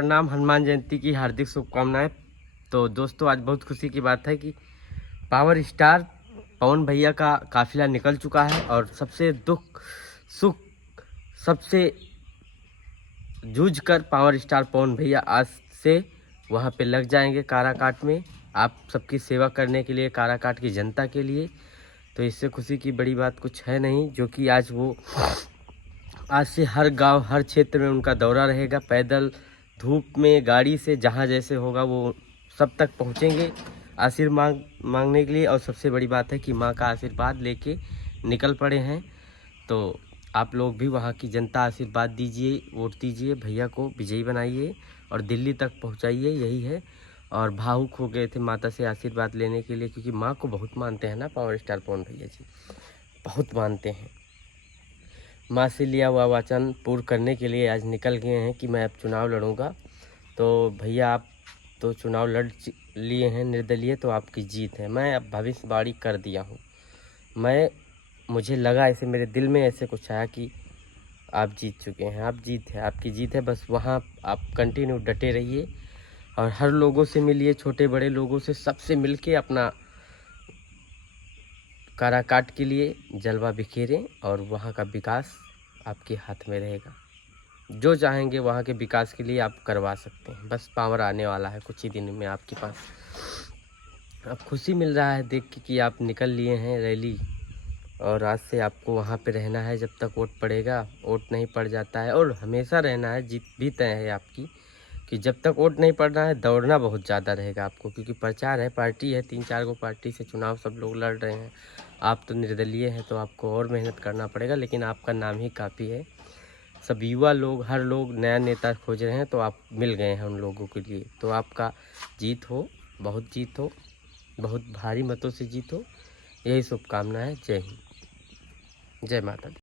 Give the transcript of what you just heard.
प्रणाम। हनुमान जयंती की हार्दिक शुभकामनाएं। तो दोस्तों, आज बहुत खुशी की बात है कि पावर स्टार पवन भैया का काफिला निकल चुका है और सबसे दुख सुख सबसे जूझ कर पावर स्टार पवन भैया आज से वहां पे लग जाएंगे काराकाट में, आप सबकी सेवा करने के लिए, काराकाट की जनता के लिए। तो इससे खुशी की बड़ी बात कुछ है नहीं, जो कि आज से हर गांव हर क्षेत्र में उनका दौरा रहेगा। पैदल धूप में गाड़ी से जहां जैसे होगा वो सब तक पहुंचेंगे आशीर्वाद मांगने के लिए। और सबसे बड़ी बात है कि मां का आशीर्वाद लेके निकल पड़े हैं। तो आप लोग भी वहां की जनता आशीर्वाद दीजिए, वोट दीजिए, भैया को विजयी बनाइए और दिल्ली तक पहुंचाइए, यही है। और भावुक हो गए थे माता से आशीर्वाद लेने के लिए, क्योंकि माँ को बहुत मानते हैं ना पावर स्टार पवन भैया जी, बहुत मानते हैं। माँ से लिया हुआ वचन पूर्ण करने के लिए आज निकल गए हैं कि मैं अब चुनाव लड़ूंगा। तो भैया, आप तो चुनाव लड़ लिए हैं निर्दलीय, तो आपकी जीत है। मैं अब भविष्यवाणी कर दिया हूँ। मुझे लगा ऐसे, मेरे दिल में ऐसे कुछ आया कि आप जीत चुके हैं, आप जीत है, आपकी जीत है। बस वहाँ आप कंटिन्यू डटे रहिए और हर लोगों से मिलिए, छोटे बड़े लोगों से, सबसे मिलके अपना काराकाट के लिए जलवा बिखेरें और वहाँ का विकास आपके हाथ में रहेगा। जो चाहेंगे वहाँ के विकास के लिए आप करवा सकते हैं। बस पावर आने वाला है कुछ ही दिन में आपके पास। अब खुशी मिल रहा है देख के कि आप निकल लिए हैं रैली, और आज से आपको वहाँ पे रहना है जब तक वोट पड़ेगा। वोट नहीं पड़ जाता है और हमेशा रहना है, जीत भी तय है आपकी, कि जब तक वोट नहीं पड़ रहा है दौड़ना बहुत ज़्यादा रहेगा आपको, क्योंकि प्रचार है, पार्टी है, 3-4 गो पार्टी से चुनाव सब लोग लड़ रहे हैं। आप तो निर्दलीय हैं, तो आपको और मेहनत करना पड़ेगा, लेकिन आपका नाम ही काफ़ी है। सब युवा लोग, हर लोग नया नेता खोज रहे हैं, तो आप मिल गए हैं उन लोगों के लिए। तो आपका जीत हो, बहुत जीत हो, बहुत भारी मतों से जीत हो, यही शुभकामना है। जय हिंद, जय माता दी।